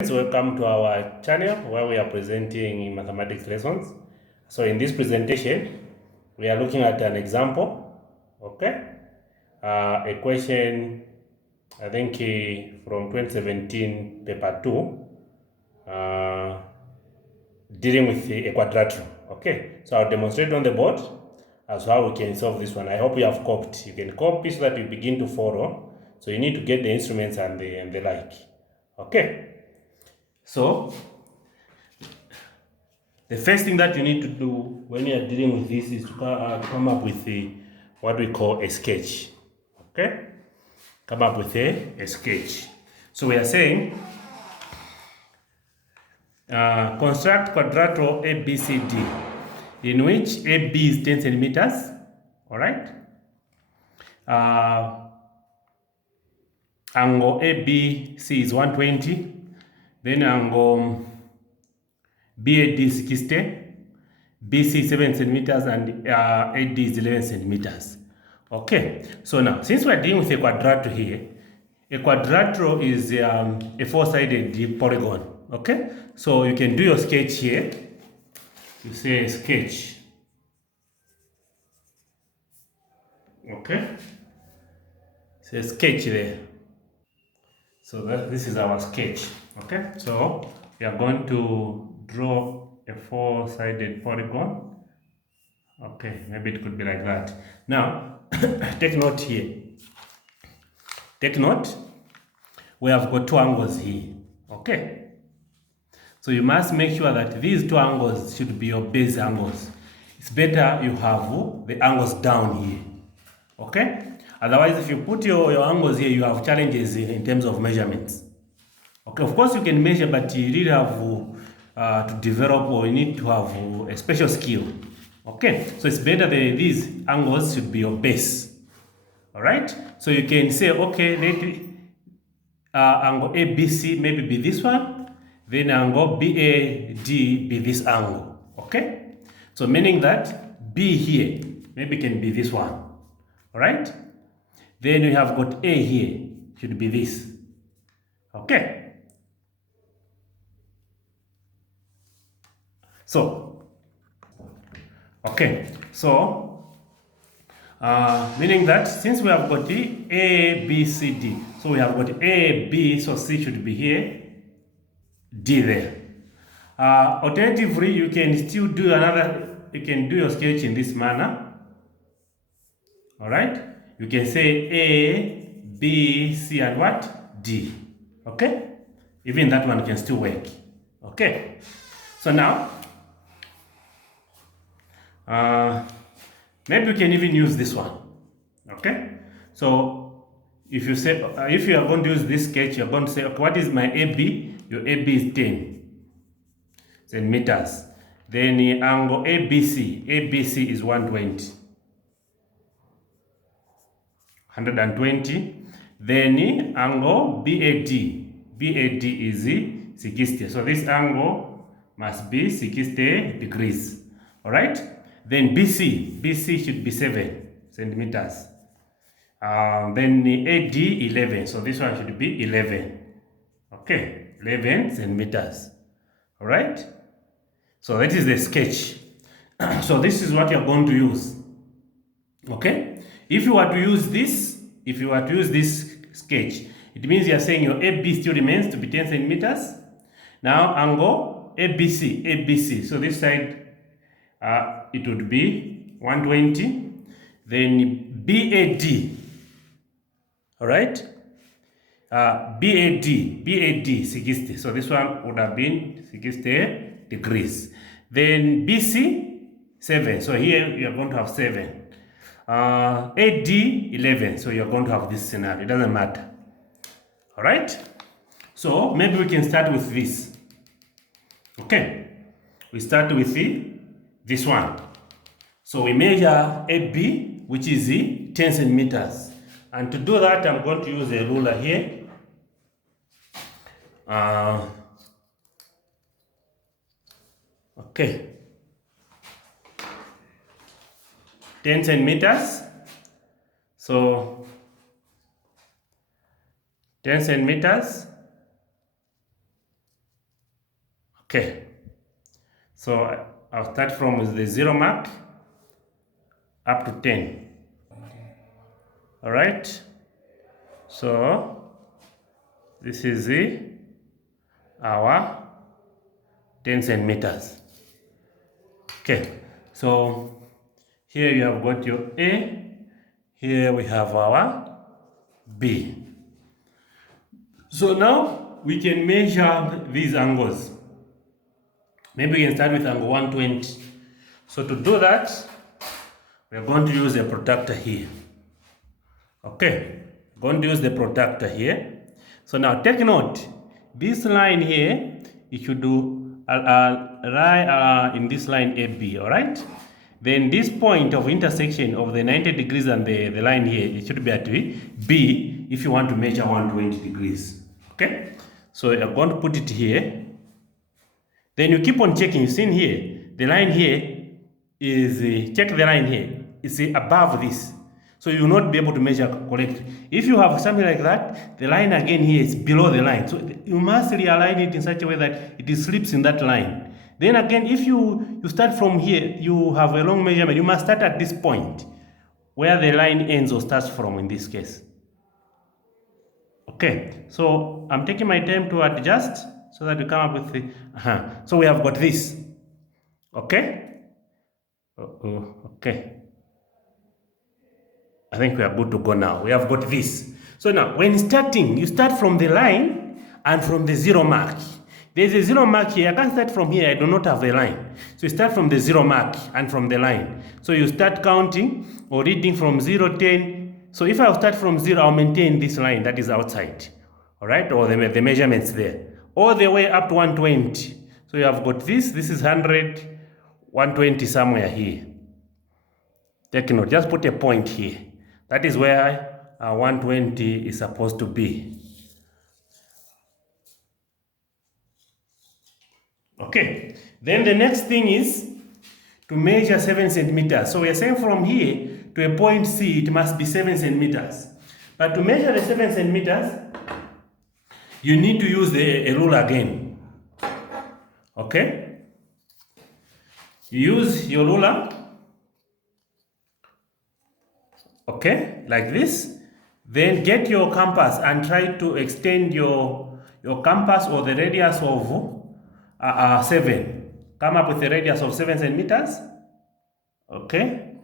Welcome to our channel where we are presenting mathematics lessons. So in this presentation, we are looking at an example, okay? A question, I think from 2017 paper 2, dealing with a quadrilateral, okay? So I'll demonstrate on the board as how we can solve this one. I hope you have copied. You can copy so that you begin to follow. So you need to get the instruments and the like, okay? So the first thing that you need to do when you are dealing with this is to come up with what we call a sketch. Okay? Come up with a sketch. So we are saying construct quadrilateral ABCD in which AB is 10 centimeters. Alright? Angle ABC is 120. Then angle BAD is 60, BC 7 centimeters, and AD is 11 centimeters. Okay, so now since we're dealing with a quadrilateral here, a quadrilateral is a four-sided polygon. Okay, so you can do your sketch here. You say sketch. Okay, say sketch there. So this is our sketch. Okay, so we are going to draw a four-sided polygon. Okay, maybe it could be like that. Now, take note here. Take note, we have got two angles here. Okay, so you must make sure that these two angles should be your base angles. It's better you have the angles down here. Okay, otherwise if you put your angles here, you have challenges in terms of measurements. Okay, of course you can measure, but you really have to develop, or you need to have a special skill. Okay, so it's better these angles should be your base. All right, so you can say, okay, let angle ABC maybe be this one, then angle BAD be this angle. Okay, so meaning that B here maybe can be this one. All right, then we have got A here, should be this. Okay, so meaning that since we have got the A, B, C, D, so we have got A, B, so C should be here, D there. Alternatively, you can still do you can do your sketch in this manner. All right, you can say A, B, C, and what? D. Okay, even that one can still work. Okay, so now maybe we can even use this one. Okay, so if you say if you are going to use this sketch, you're going to say, okay, what is my AB? Your AB is 10 centimeters. Then the angle ABC is 120. Then the angle BAD is 60. So this angle must be 60 degrees. All right. Then BC should be 7 centimeters. Then the AD 11. So this one should be 11. Okay, 11 centimeters. All right. So that is the sketch. So this is what you're going to use. Okay. If you were to use this sketch, it means you're saying your AB still remains to be 10 centimeters. Now angle ABC. So this side it would be 120. Then BAD. All right. BAD 60. So this one would have been 60 degrees. Then BC 7. So here you are going to have 7. AD 11. So you're going to have this scenario. It doesn't matter. All right. So maybe we can start with this. Okay. We start with this one. So we measure AB, which is 10 centimeters. And to do that, I'm going to use a ruler here. Okay. 10 centimeters. So 10 centimeters. Okay, so I'll start from the 0 mark up to 10. All right, so this is our 10 centimeters. Okay, so here you have got your A, here we have our B. So now we can measure these angles. Maybe we can start with angle 120. So to do that, we are going to use a protractor here. Okay, going to use the protractor here. So now take note, this line here, it should do lie in this line AB, all right? Then this point of intersection of the 90 degrees and the line here, it should be at B if you want to measure 120 degrees. Okay, so you're going to put it here. Then you keep on checking. You see here, the line here is, check the line here, it's above this. So you will not be able to measure correctly. If you have something like that, the line again here is below the line. So you must realign it in such a way that it slips in that line. Then again, if you start from here, you have a long measurement, you must start at this point where the line ends or starts from in this case. Okay, so I'm taking my time to adjust so that we come up with the, so we have got this. Okay? Okay. I think we are good to go now. We have got this. So now, when starting, you start from the line and from the 0 mark. There's a 0 mark here. I can't start from here. I do not have a line. So you start from the 0 mark and from the line. So you start counting or reading from 0, 10. So if I start from 0, I'll maintain this line that is outside. All right? Or the measurements there. All the way up to 120. So you have got this. This is 100, 120 somewhere here. Take note. Just put a point here. That is where 120 is supposed to be. Okay, then the next thing is to measure 7 centimeters. So we are saying from here to a point C, it must be 7 centimeters. But to measure the 7 centimeters, you need to use a ruler again. Okay, you use your ruler. Okay, like this. Then get your compass and try to extend your compass or the radius of 7. Come up with a radius of 7 centimeters. Okay.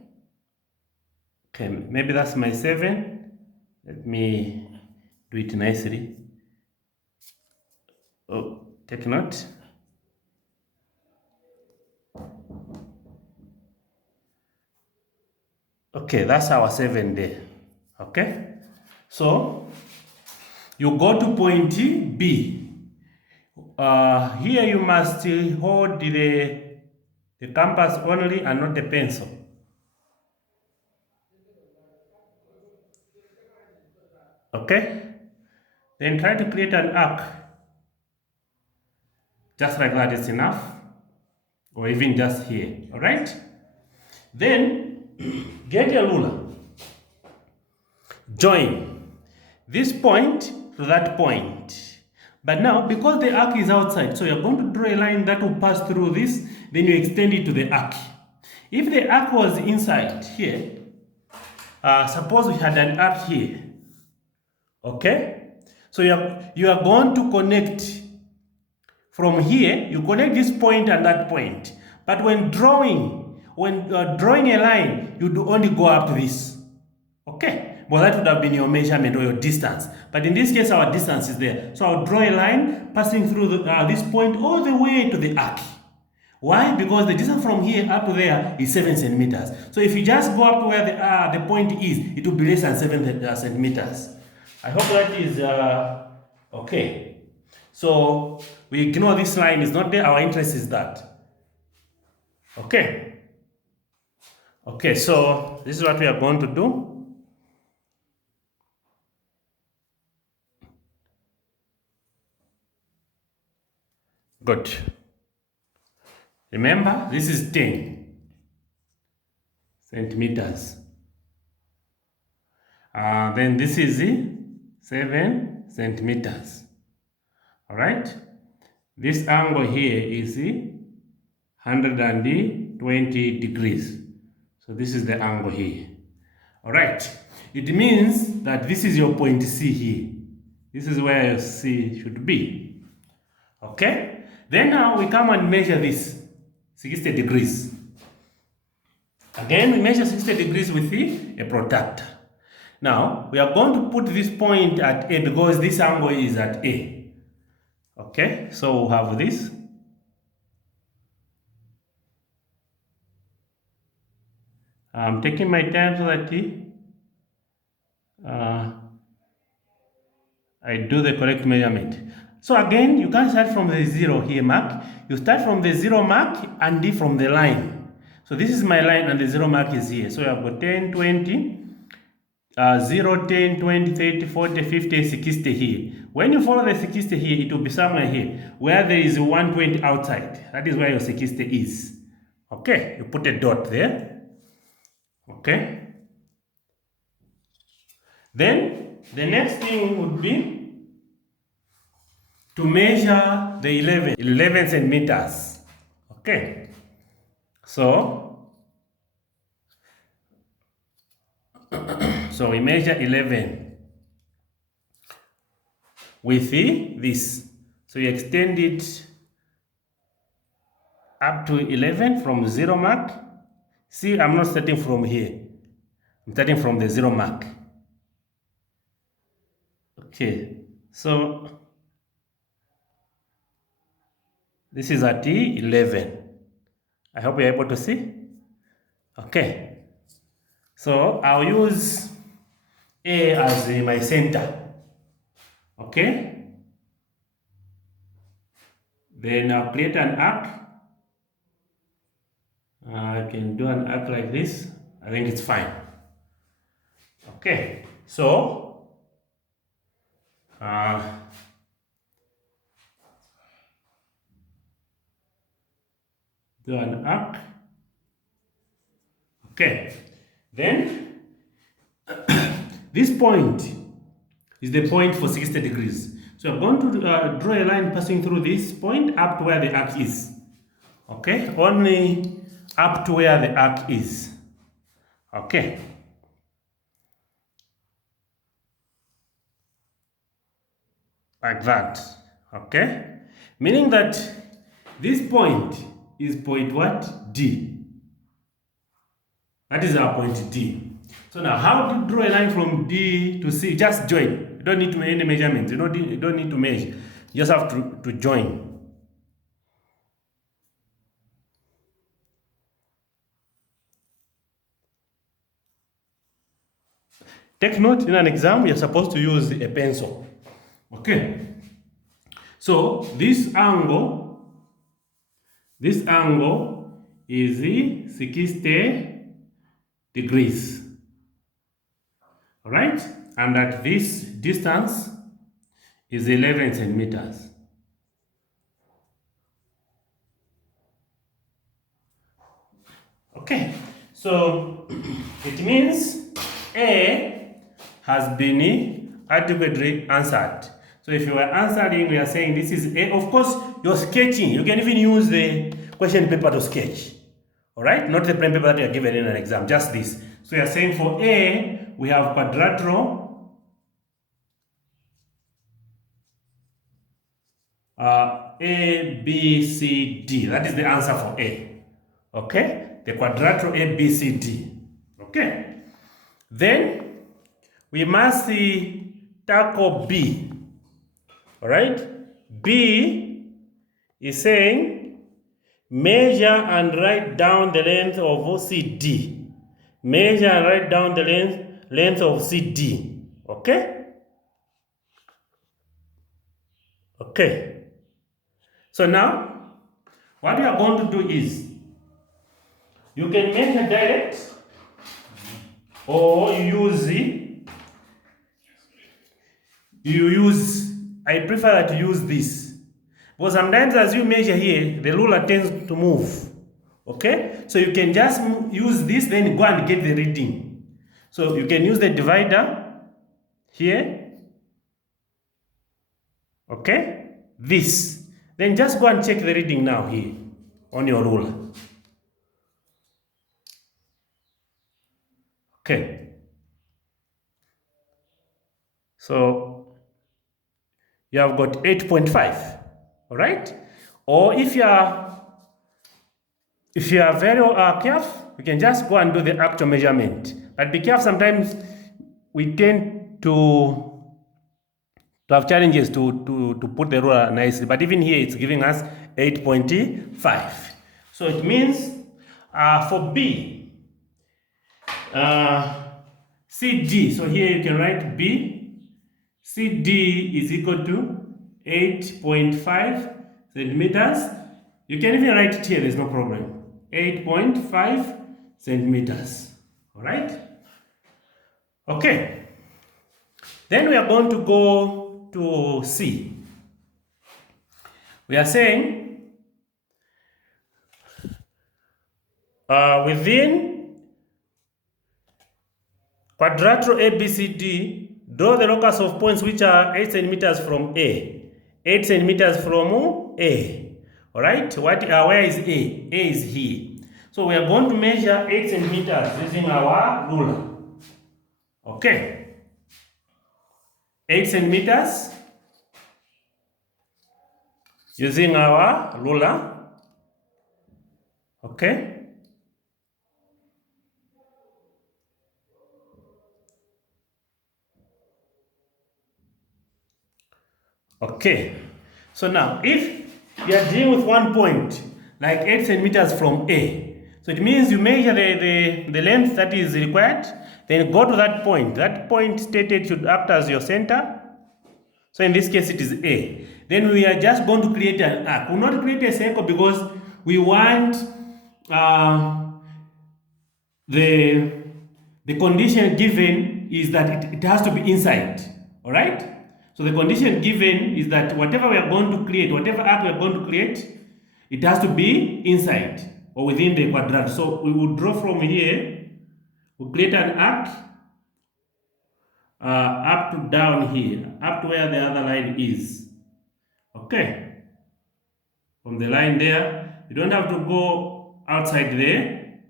Okay, maybe that's my 7. Let me do it nicely. Oh, take note. Okay, that's our 7 there. Okay, so you go to point B. Here you must hold the compass only and not the pencil. Okay, then try to create an arc. Just like that is enough, or even just here. All right, then get your ruler. Join this point to that point. But now, because the arc is outside, so you're going to draw a line that will pass through this, then you extend it to the arc. If the arc was inside here, suppose we had an arc here, okay? So you are going to connect from here, you connect this point and that point. But when drawing a line, you do only go up to this, okay? Well, that would have been your measurement or your distance. But in this case, our distance is there. So I'll draw a line passing through this point all the way to the arc. Why? Because the distance from here up to there is 7 centimeters. So if you just go up to where the point is, it will be less than 7 centimeters. I hope that is okay. So we ignore this line. It's not there. Our interest is that. Okay. Okay, so this is what we are going to do. Good. Remember, this is 10 centimeters. Then this is 7 centimeters. All right. This angle here is 120 degrees. So this is the angle here. All right. It means that this is your point C here. This is where your C should be. Okay. Then now we come and measure this 60 degrees. Again, we measure 60 degrees with a protractor. Now, we are going to put this point at A because this angle is at A. Okay, so we'll have this. I'm taking my time so that I do the correct measurement. So again, you can't start from the 0 here mark. You start from the 0 mark and D from the line. So this is my line and the 0 mark is here. So you have got 10, 20, 0, 10, 20, 30, 40, 50, 60 here. When you follow the 60 here, it will be somewhere here where there is 120 outside. That is where your 60 is. Okay, you put a dot there. Okay. Then the next thing would be to measure the 11 centimeters. Okay. So we measure 11 with this. So you extend it up to 11 from 0 mark. See, I'm not starting from here. I'm starting from the 0 mark. Okay, so this is at 11. I hope you're able to see. Okay, so I'll use A as my center. Okay, then I'll create an arc. I can do an arc like this. I think it's fine. Okay, so do an arc. Okay, then this point is the point for 60 degrees. So I'm going to draw a line passing through this point up to where the arc is. Okay, only up to where the arc is. Okay. Like that. Okay, meaning that this point is point what? D. That is our point D. So now how to draw a line from D to C? Just join. You don't need to make any measurements. You don't need to measure. You just have to join. Take note, in an exam, you're supposed to use a pencil. Okay. So this angle is 60 degrees. All right? And that this distance is 11 centimeters. Okay. So it means A has been adequately answered. So if you are answering, we are saying this is A. Of course, you're sketching. You can even use the question paper to sketch. All right? Not the plain paper that you are given in an exam, just this. So you are saying for A, we have quadrilateral A, B, C, D. That is the answer for A. Okay? The quadrilateral A, B, C, D. Okay? Then we must tackle B. All right? B is saying measure and write down the length of CD. Measure and write down the length of CD. Okay? Okay. So now, what we are going to do is, you can measure direct, or I prefer that you use this. Because sometimes as you measure here, the ruler tends to move. Okay? So you can just use this, then go and get the reading. So you can use the divider here. Okay? This. Then just go and check the reading now here on your ruler. Okay. So you have got 8.5. All right. Or if you are very careful, you can just go and do the actual measurement. But be careful, sometimes we tend to have challenges to put the ruler nicely. But even here, it's giving us 8.5. So it means for B, CD, so here you can write B, CD is equal to 8.5 centimeters. You can even write it here, there's no problem. 8.5 centimeters. All right? Okay. Then we are going to go to C. We are saying within quadrilateral ABCD, draw the locus of points which are 8 centimeters from A. 8 centimeters from A. All right? Where is A? A is here. So we are going to measure 8 centimeters using our ruler. Okay. 8 centimeters using our ruler. Okay. Okay. So now, if you are dealing with one point, like 8 centimeters from A, so it means you measure the length that is required, then go to that point. That point stated should act as your center. So in this case, it is A. Then we are just going to create an arc. We will not create a circle because we want the condition given is that it has to be inside. All right? So the condition given is that whatever we are going to create, whatever arc we are going to create, it has to be inside or within the quadrant. So we will draw from here, we'll create an arc up to down here, up to where the other line is. Okay. From the line there, you don't have to go outside there.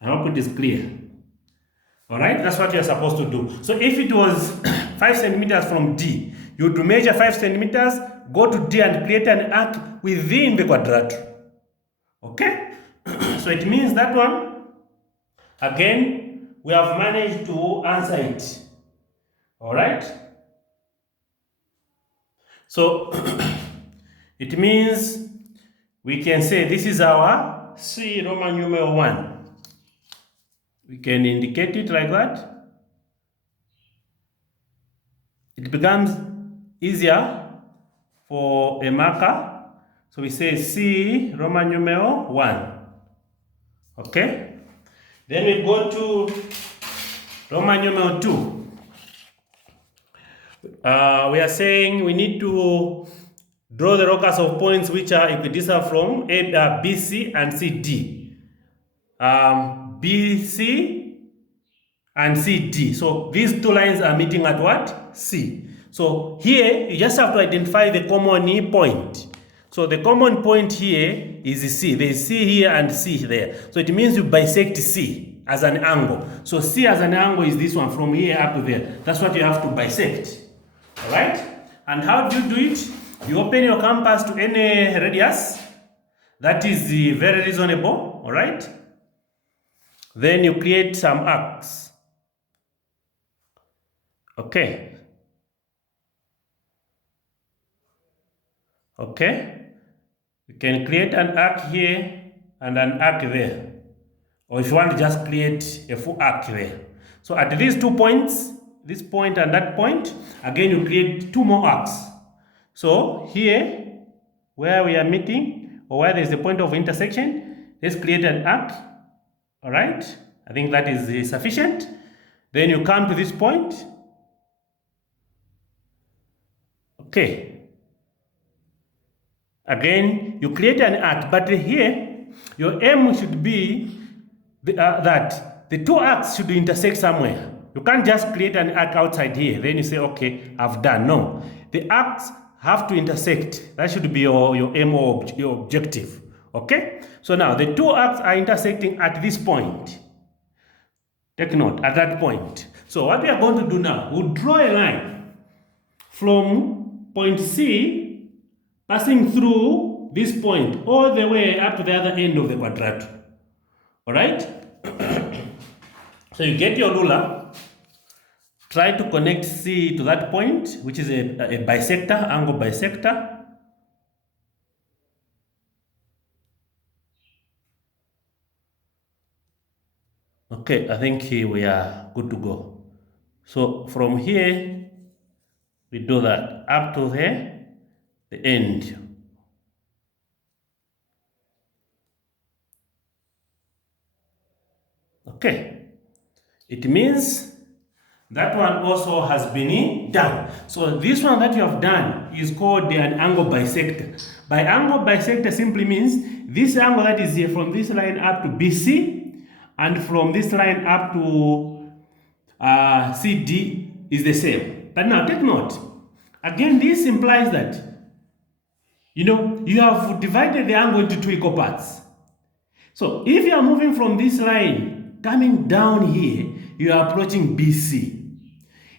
I hope it is clear. All right, that's what you're supposed to do. So if it was 5 centimeters from D, you would measure 5 centimeters, go to D and create an arc within the quadrilateral. Okay? So it means that one, again, we have managed to answer it. All right? So it means we can say this is our C Roman numeral 1. We can indicate it like that. It becomes easier for a marker. So we say C Roman numeral 1. Okay? Then we go to Roman numeral 2. We are saying we need to draw the locus of points which are equidistant from BC and CD. BC and CD. So these two lines are meeting at what? C. So here you just have to identify the common point. So the common point here is C. There is C here and C there. So it means you bisect C as an angle. So C as an angle is this one from here up to there. That's what you have to bisect. Alright? And how do you do it? You open your compass to any radius. That is very reasonable. Alright? Then you create some arcs. Okay. Okay. You can create an arc here and an arc there. Or if you want to just create a full arc there. So at these 2 points, this point and that point, again you create 2 more arcs. So here, where we are meeting, or where there is the point of intersection, let's create an arc. All right, I think that is sufficient. Then you come to this point. Okay. Again, you create an arc, but here your aim should be that the 2 arcs should intersect somewhere. You can't just create an arc outside here, then you say, okay, I've done. No. The arcs have to intersect. That should be your aim or your objective. Okay? So now the two arcs are intersecting at this point. Take note, at that point. So what we are going to do now, we'll draw a line from point C passing through this point all the way up to the other end of the quadrilateral. Alright? So you get your ruler, try to connect C to that point, which is a bisector, angle bisector. Okay, I think we are good to go. So from here, we do that up to the end. Okay, it means that one also has been done. So this one that you have done is called an angle bisector. By angle bisector simply means this angle that is here from this line up to BC and from this line up to CD is the same. But now take note. Again, this implies that, you have divided the angle into two equal parts. So if you are moving from this line, coming down here, you are approaching BC.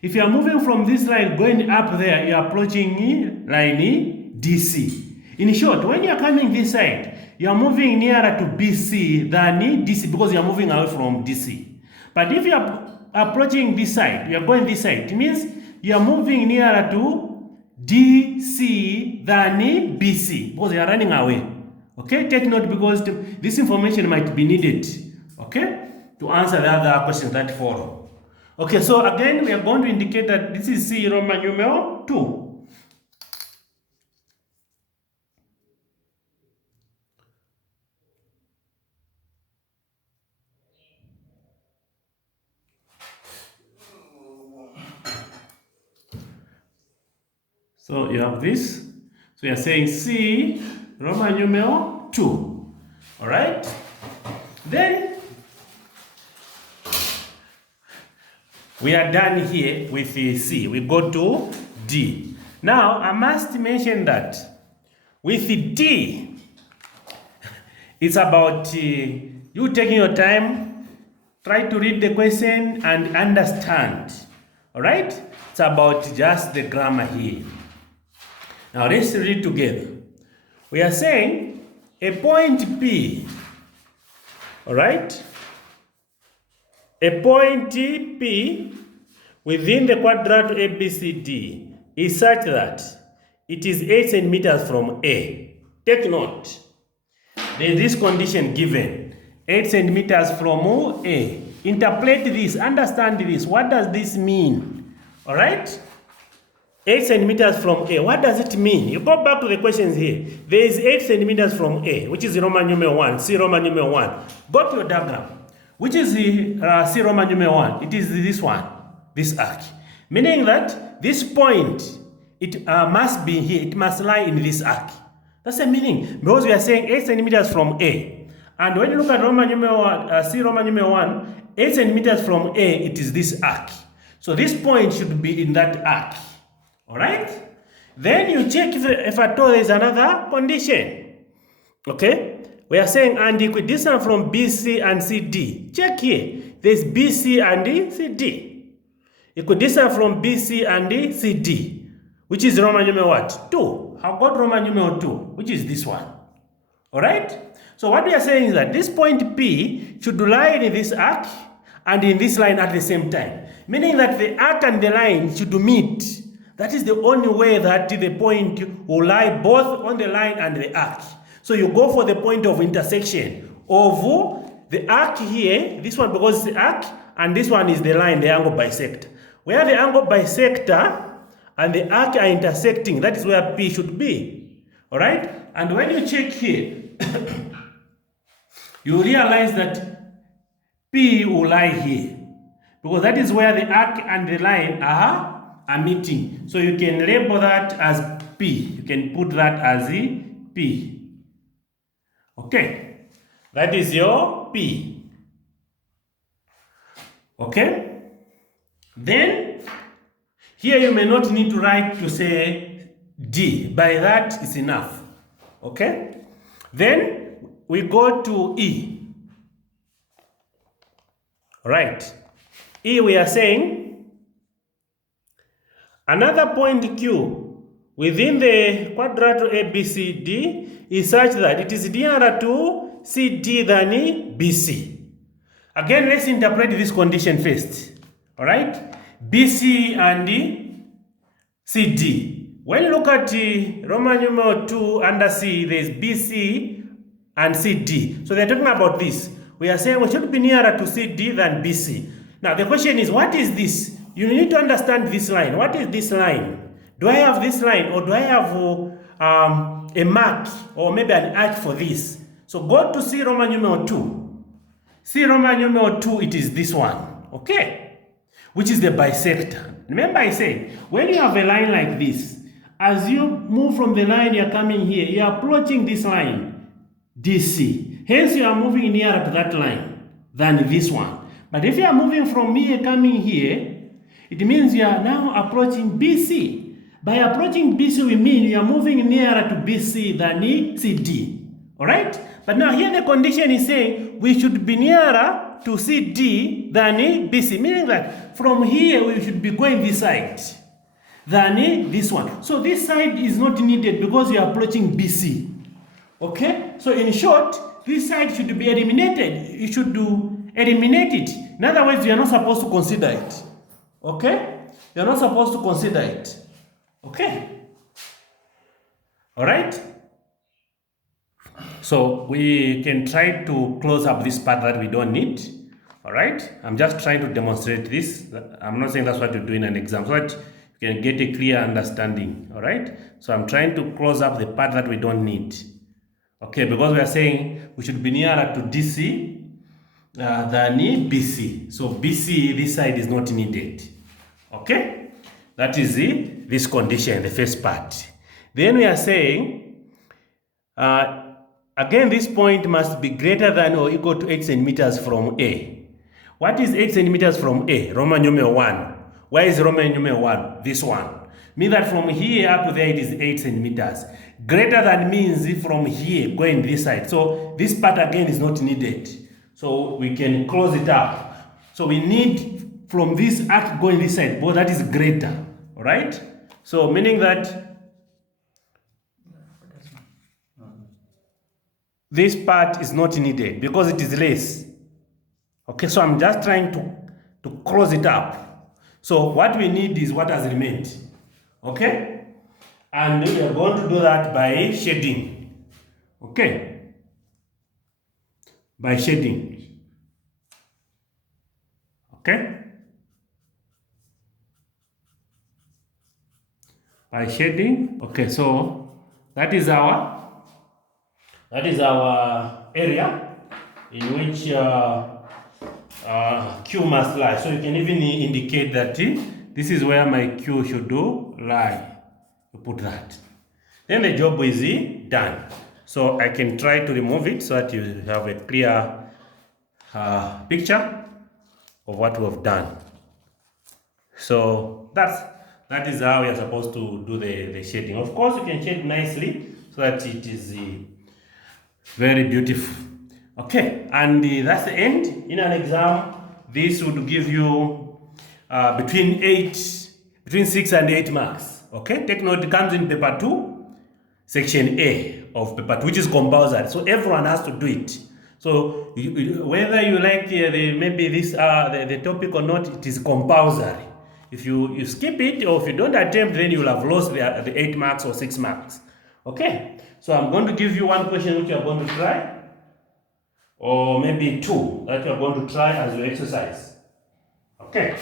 If you are moving from this line, going up there, you are approaching line DC. In short, when you are coming this side, you are moving nearer to BC than DC because you are moving away from DC. But if you are approaching this side, you are going this side, it means you are moving nearer to DC than BC because you are running away. Okay, take note because this information might be needed, okay, to answer the other questions that follow. Okay, so again, we are going to indicate that this is C Roman numeral 2. So you have this. So you are saying C Roman numeral 2. All right? Then we are done here with the C. We go to D. Now, I must mention that with the D, it's about you taking your time, try to read the question and understand. All right? It's about just the grammar here. Now, let's read together. We are saying a point P, all right? A point P within the quadrilateral ABCD is such that it is 8 centimeters from A. Take note. There is this condition given, 8 centimeters from A. Interpret this, understand this. What does this mean? All right? 8 centimeters from A. What does it mean? You go back to the questions here. There is 8 centimeters from A, which is Roman numeral 1, C Roman numeral 1. Go to your diagram. Which is the C Roman numeral 1? It is this one, this arc. Meaning that this point, it must be here, it must lie in this arc. That's the meaning. Because we are saying 8 centimeters from A. And when you look at Roman numeral 1, C Roman numeral 1, 8 centimeters from A, it is this arc. So this point should be in that arc. Alright? Then you check if at all there is another condition. Okay? We are saying and equidistant from BC and CD. Check here. There is BC and CD. Equidistant from BC and CD. Which is Roman numeral what? 2. How about Roman numeral 2? Which is this one. Alright? So what we are saying is that this point P should lie in this arc and in this line at the same time. Meaning that the arc and the line should meet. That is the only way that the point will lie both on the line and the arc. So you go for the point of intersection of the arc here, this one because it's the arc, and this one is the line, the angle bisector. Where the angle bisector and the arc are intersecting, that is where P should be. Alright? And when you check here, you realize that P will lie here. Because that is where the arc and the line are meeting. So you can label that as P. You can put that as P. Okay. That is your P. Okay. Then here you may not need to write to say D. By that is enough. Okay? Then we go to E. Right. E, we are saying another point Q within the quadrilateral ABCD is such that it is nearer to CD than BC. Again, let's interpret this condition first. All right? BC and CD. When you look at Roman numeral 2 under C, there is BC and CD. So they're talking about this. We are saying we should be nearer to CD than BC. Now the question is, what is this? You need to understand this line. What is this line? Do I have this line, or do I have a mark or maybe an arc for this? So go to C Roman numeral 2. C Roman numeral 2, it is this one. Okay? Which is the bisector. Remember I said, when you have a line like this, as you move from the line you're coming here, you're approaching this line, DC. Hence you are moving nearer to that line than this one. But if you are moving from here coming here, it means you are now approaching BC. By approaching BC, we mean you are moving nearer to BC than CD. Alright? But now here the condition is saying we should be nearer to CD than BC, meaning that from here we should be going this side than this one. So this side is not needed because you are approaching BC. Okay? So in short, this side should be eliminated. You should eliminate it. In other words, you are not supposed to consider it. Okay? You are not supposed to consider it. Okay? Alright? So we can try to close up this part that we don't need. Alright? I'm just trying to demonstrate this. I'm not saying that's what you do in an exam, so that you can get a clear understanding. Alright? So I'm trying to close up the part that we don't need. Okay, because we are saying we should be nearer to DC than BC. So BC, this side is not needed. Okay? That is this condition, the first part. Then we are saying, again, this point must be greater than or equal to 8 centimeters from A. What is 8 centimeters from A? Roman numeral 1. Where is Roman numeral 1? This one. Mean that from here up to there it is 8 centimeters. Greater than means from here going this side. So this part again is not needed. So we can close it up. So we need from this arc going this side, but that is greater. Alright? So meaning that this part is not needed because it is less. Okay, so I'm just trying to close it up. So what we need is what has remained. Okay? And we are going to do that by shading. Okay? By shading. Okay? By shading. Okay, so that is our area in which Q must lie. So you can even indicate that this is where my Q should lie. You put that. Then the job is done. So I can try to remove it so that you have a clear picture of what we have done. So that is how we are supposed to do the shading. Of course, you can shade nicely so that it is very beautiful. Okay, and that's the end. In an exam, this would give you between 6 and 8 marks. Okay, take note, it comes in paper 2, section A of paper 2, which is compulsory. So everyone has to do it. So whether you like maybe the topic or not, it is compulsory. If you skip it or if you don't attempt, then you will have lost the 8 marks or 6 marks. Okay, so I'm going to give you one question which you are going to try, or maybe 2 that you are going to try as your exercise. Okay.